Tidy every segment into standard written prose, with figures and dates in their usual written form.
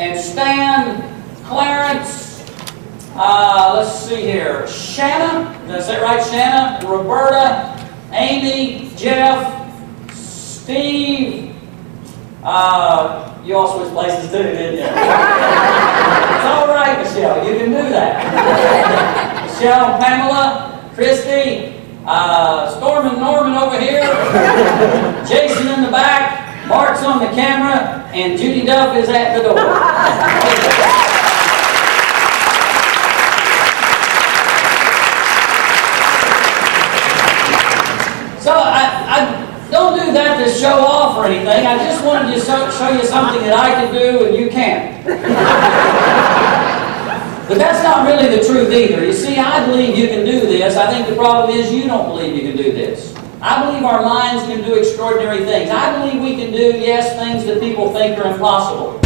and Stan, Clarence, let's see here, Shanna, did I say it right? Shanna, Roberta, Amy, Jeff, Steve, you all switched places too, didn't you? It's all right, Michelle, you can do that. Michelle, Pamela, Christy, Storm and Norman over here, Jason in the back, Mark's on the camera, and Judy Duff is at the door. So I don't do that to show off or anything. I just wanted to show you something that I can do and you can't. But that's not really the truth either. You see, I believe you can do this. I think the problem is you don't believe you can do this. I believe our minds can do extraordinary things. I believe we can do, yes, things that people think are impossible.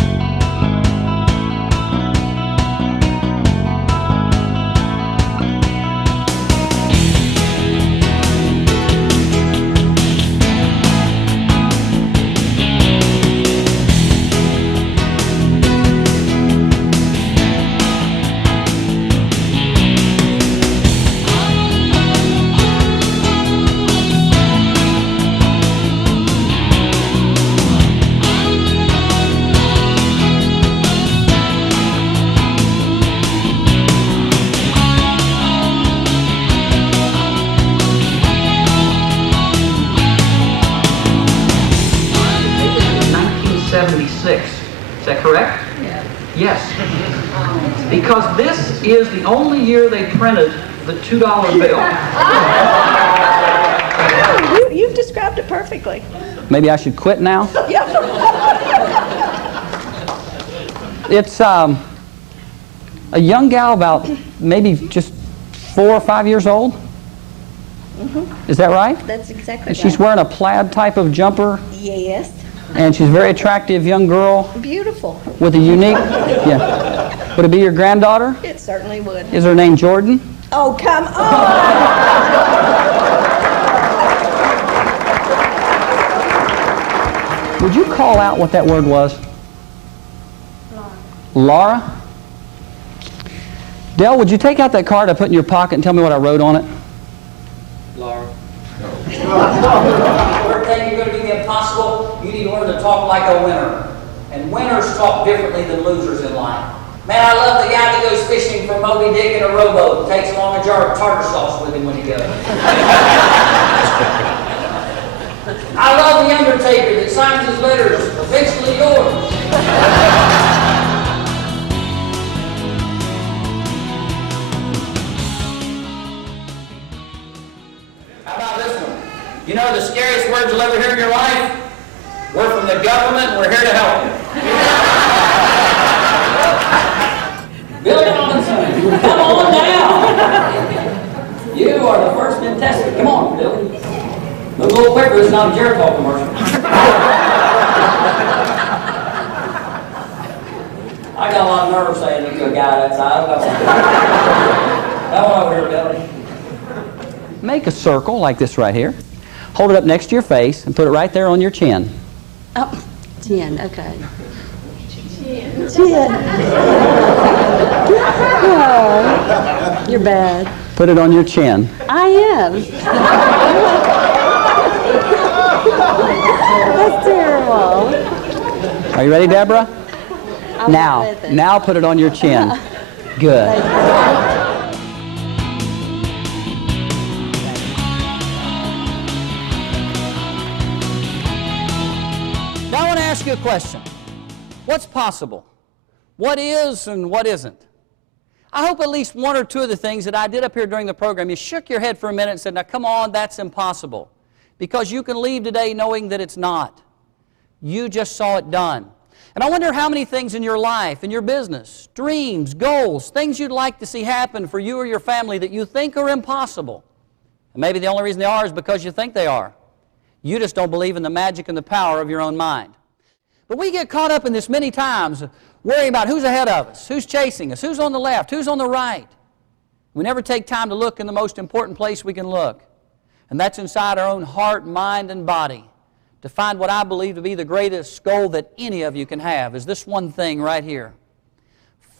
Is that correct? Yes. Because this is the only year they printed the $2 bill. You've described it perfectly. Maybe I should quit now? Yep. It's a young gal about maybe just 4 or 5 years old. Mm-hmm. Is that right? That's exactly And right. she's wearing a plaid type of jumper. Yes. And she's a very attractive young girl Beautiful. with a unique, yeah. Would it be your granddaughter? It certainly would. Is her name Jordan? Oh, come on! Would you call out what that word was? Laura? Dell, would you take out that card I put in your pocket and tell me what I wrote on it? Laura. Third thing you're going to do the impossible, you need to learn to talk like a winner. And winners talk differently than losers in life. Man, I love the guy that goes fishing for Moby Dick in a rowboat and takes along a jar of tartar sauce with him when he goes. I love the undertaker that signs his letters, eventually yours. How about this one? You know the scariest words you'll ever hear in your life? We're from the government and we're here to help you. Billy Robinson, come on down. You are the first contestant. Come on, Billy. Move a little quicker, it's not a Geritol commercial. I got a lot of nerve saying it to a guy that size. Come on over here, Billy. Make a circle like this right here. Hold it up next to your face and put it right there on your chin. Oh, 10, okay. 10. Oh, you're bad. Put it on your chin. I am. That's terrible. Are you ready, Deborah? Now put it on your chin. Good. Now I want to ask you a question. What's possible? What is and what isn't? I hope at least one or two of the things that I did up here during the program, you shook your head for a minute and said, now come on, that's impossible. Because you can leave today knowing that it's not. You just saw it done. And I wonder how many things in your life, in your business, dreams, goals, things you'd like to see happen for you or your family that you think are impossible. And maybe the only reason they are is because you think they are. You just don't believe in the magic and the power of your own mind. But we get caught up in this many times, worrying about who's ahead of us, who's chasing us, who's on the left, who's on the right. We never take time to look in the most important place we can look, and that's inside our own heart, mind, and body, to find what I believe to be the greatest goal that any of you can have is this one thing right here.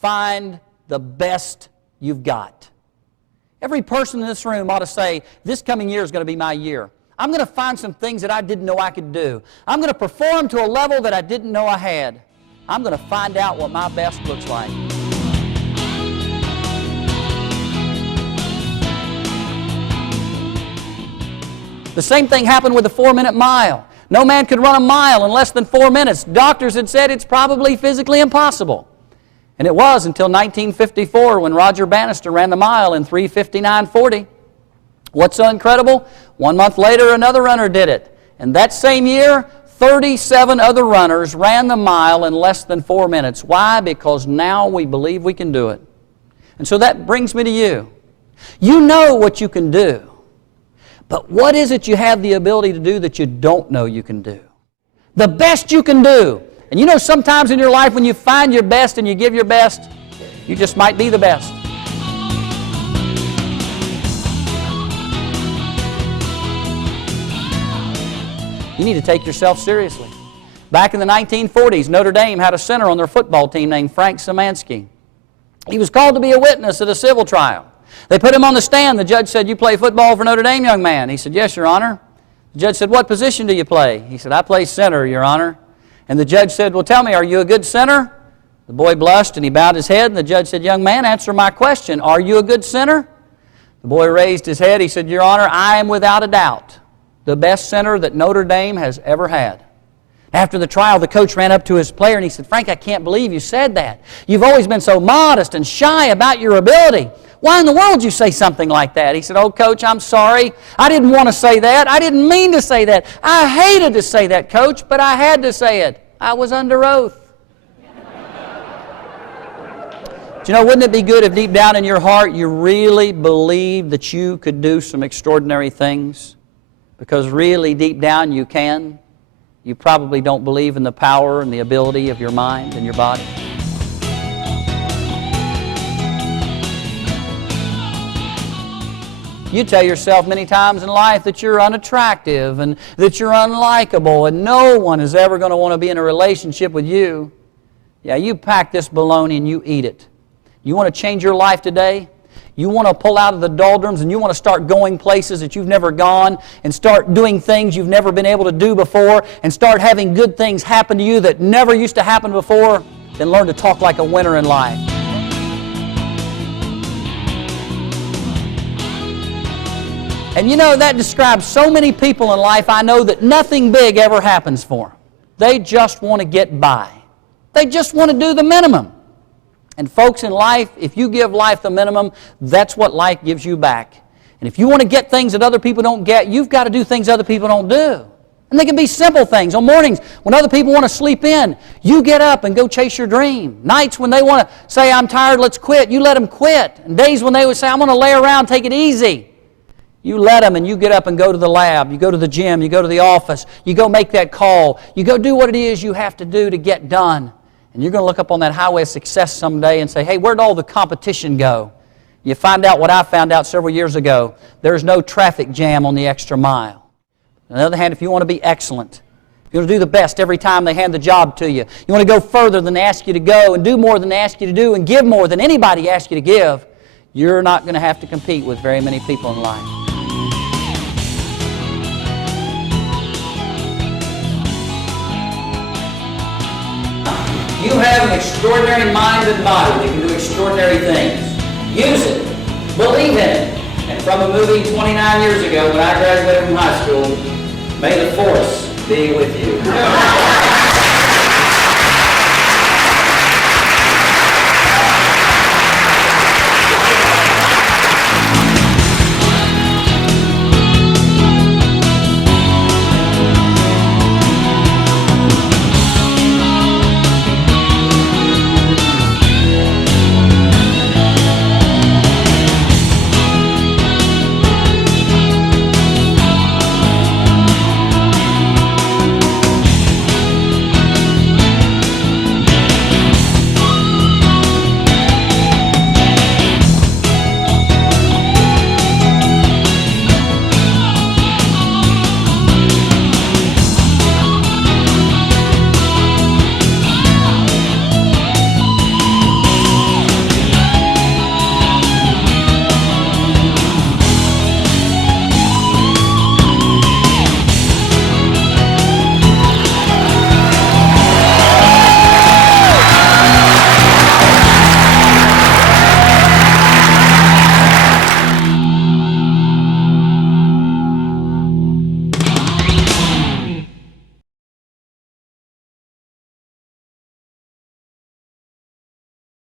Find the best you've got. Every person in this room ought to say, this coming year is going to be my year. I'm going to find some things that I didn't know I could do. I'm going to perform to a level that I didn't know I had. I'm going to find out what my best looks like. The same thing happened with the 4-minute mile. No man could run a mile in less than 4 minutes. Doctors had said it's probably physically impossible. And it was until 1954 when Roger Bannister ran the mile in 3:59:40. What's so incredible? 1 month later, another runner did it. And that same year, 37 other runners ran the mile in less than 4 minutes. Why? Because now we believe we can do it. And so that brings me to you. You know what you can do. But what is it you have the ability to do that you don't know you can do? The best you can do. And you know sometimes in your life when you find your best and you give your best, you just might be the best. You need to take yourself seriously. Back in the 1940s, Notre Dame had a center on their football team named Frank Szymanski. He was called to be a witness at a civil trial. They put him on the stand. The judge said, "You play football for Notre Dame, young man?" He said, "Yes, Your Honor." The judge said, "What position do you play?" He said, "I play center, Your Honor." And the judge said, "Well, tell me, are you a good center?" The boy blushed and he bowed his head, and the judge said, "Young man, answer my question. Are you a good center?" The boy raised his head. He said, "Your Honor, I am without a doubt the best center that Notre Dame has ever had." After the trial, the coach ran up to his player and he said, "Frank, I can't believe you said that. You've always been so modest and shy about your ability. Why in the world did you say something like that?" He said, "Oh, Coach, I'm sorry. I didn't want to say that. I didn't mean to say that. I hated to say that, Coach, but I had to say it. I was under oath." Do you know, wouldn't it be good if deep down in your heart you really believed that you could do some extraordinary things? Because really, deep down, you can. You probably don't believe in the power and the ability of your mind and your body. You tell yourself many times in life that you're unattractive and that you're unlikable and no one is ever going to want to be in a relationship with you. Yeah, you pack this baloney and you eat it. You want to change your life today? You want to pull out of the doldrums and you want to start going places that you've never gone and start doing things you've never been able to do before and start having good things happen to you that never used to happen before? Then learn to talk like a winner in life. And you know, that describes so many people in life I know that nothing big ever happens for them. They just want to get by. They just want to do the minimum. And folks, in life, if you give life the minimum, that's what life gives you back. And if you want to get things that other people don't get, you've got to do things other people don't do. And they can be simple things. On mornings, when other people want to sleep in, you get up and go chase your dream. Nights when they want to say, "I'm tired, let's quit," you let them quit. And days when they would say, "I'm going to lay around, take it easy," you let them and you get up and go to the lab, you go to the gym, you go to the office, you go make that call, you go do what it is you have to do to get done. And you're going to look up on that highway of success someday and say, "Hey, where'd all the competition go?" You find out what I found out several years ago. There's no traffic jam on the extra mile. On the other hand, if you want to be excellent, if you want to do the best every time they hand the job to you, you want to go further than they ask you to go and do more than they ask you to do and give more than anybody asks you to give, you're not going to have to compete with very many people in life. You have an extraordinary mind and body that can do extraordinary things. Use it. Believe in it. And from a movie 29 years ago when I graduated from high school, may the force be with you.